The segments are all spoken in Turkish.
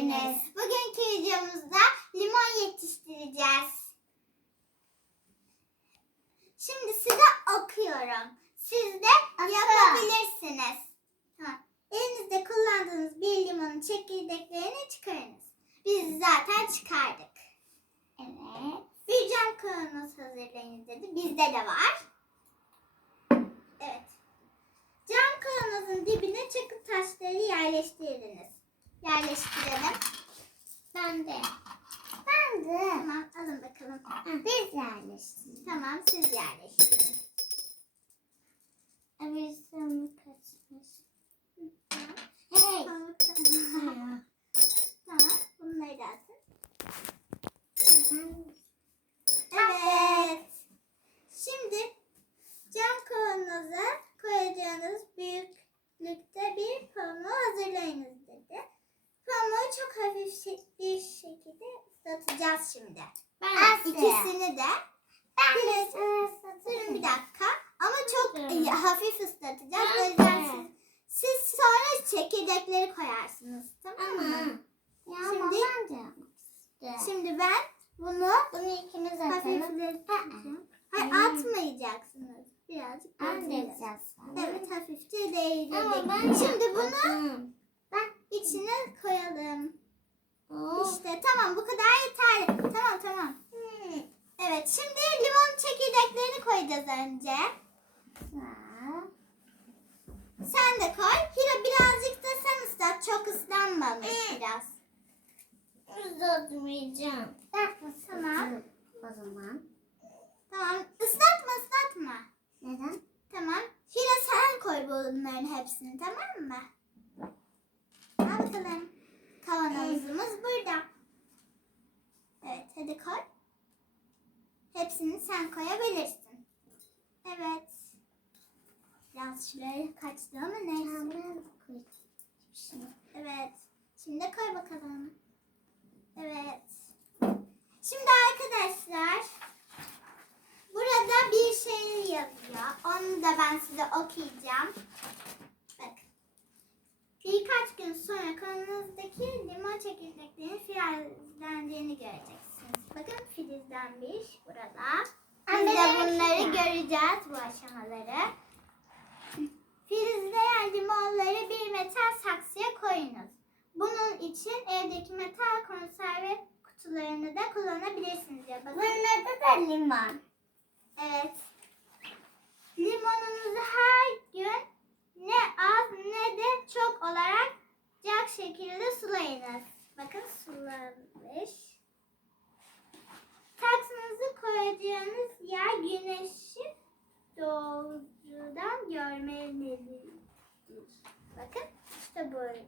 geldiniz. Bugünkü videomuzda limon yetiştireceğiz. Şimdi size okuyorum. Siz de yapabilirsiniz. Ha. Elinizde kullandığınız bir limonun çekirdeklerini çıkarınız. Biz zaten çıkardık. Evet. Bir cam kavanoz hazırlayın dedi. Bizde de var. Evet. Cam kavanozun dibine çakıl taşları yerleştiriniz. Yerleştirelim. Ben de. Ben de. Tamam alın bakalım. Biz yerleştirelim. Tamam siz yerleştirin. Evizyonu kaçmış. Hey. Tamam. Tamam. Bunları da atın. Evet. Şimdi cam kavanoza koyacağınız büyüklükte bir pamuğu hazırlayınız dedi. Pamuğu çok hafif şe- bir şekilde ıslatacağız şimdi. Ben İkisini de. Ben Durun bir dakika. Ama çok e, hafif ıslatacağız. O Ben yüzden de. siz, siz sonra çekirdekleri koyarsınız. Tamam mı? Ya Şimdi- ben de. Şimdi ben bunu Bunu ikimiz atalım. Hayır Hmm. atmayacaksınız. Birazcık Ben de yapacağız. Evet hafifçe ben Şimdi bunu yapmadım. içine koyalım. İşte tamam bu kadar yeterli. Tamam tamam. Hmm. Evet şimdi limon çekirdeklerini koyacağız önce. Sen de koy. Hira birazcık da sen ıslat. Çok ıslanmamış Hmm. biraz. Uzatmayacağım. Tamam. O zaman. Tamam. Islatma ıslatma. Neden? Tamam. Hira sen koy bunların hepsini tamam mı? Al bakalım. Kavanozumuz burada. Hadi koy. Hepsini sen koyabilirsin. Evet. Biraz şuraya kaçtı ama neyse. Şimdi. Evet. Şimdi koy bakalım. Evet. Şimdi arkadaşlar burada bir şey yazıyor. Onu da ben size okuyacağım. Bak. Birkaç gün sonra kanınızdaki limon çekirdeklerinin filizlendiğini göreceksiniz. Bakın filizlenmiş burada. Biz de bunları göreceğiz bu aşamaları. Filizleyen limonları bir metal saksıya koyunuz. Bunun için evdeki metal konserve kutularını da kullanabilirsiniz diyor. Bakın. Bunun adı da limon. Evet. Limonunuzu her gün ne az ne de çok olarak cak şekilde sulayınız. Bakın sulanmış. Koyacağınız yer güneşi doğrudan görmelidir. Bakın işte böyle.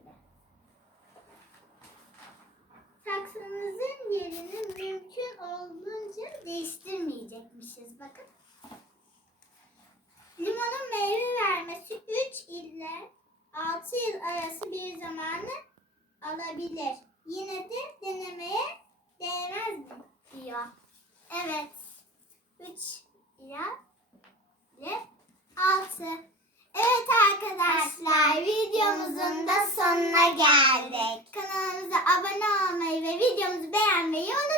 Saksınızın yerini mümkün olduğunca değiştirmeyecekmişiz. Bakın. Limonun meyve vermesi 3 ile 6 yıl arası bir zamanı alabilir. Yine de denemeye değmez diyor. Evet. 3 ila ile 6. Evet arkadaşlar videomuzun da sonuna geldik. Kanalımıza abone olmayı ve videomuzu beğenmeyi unutmayın.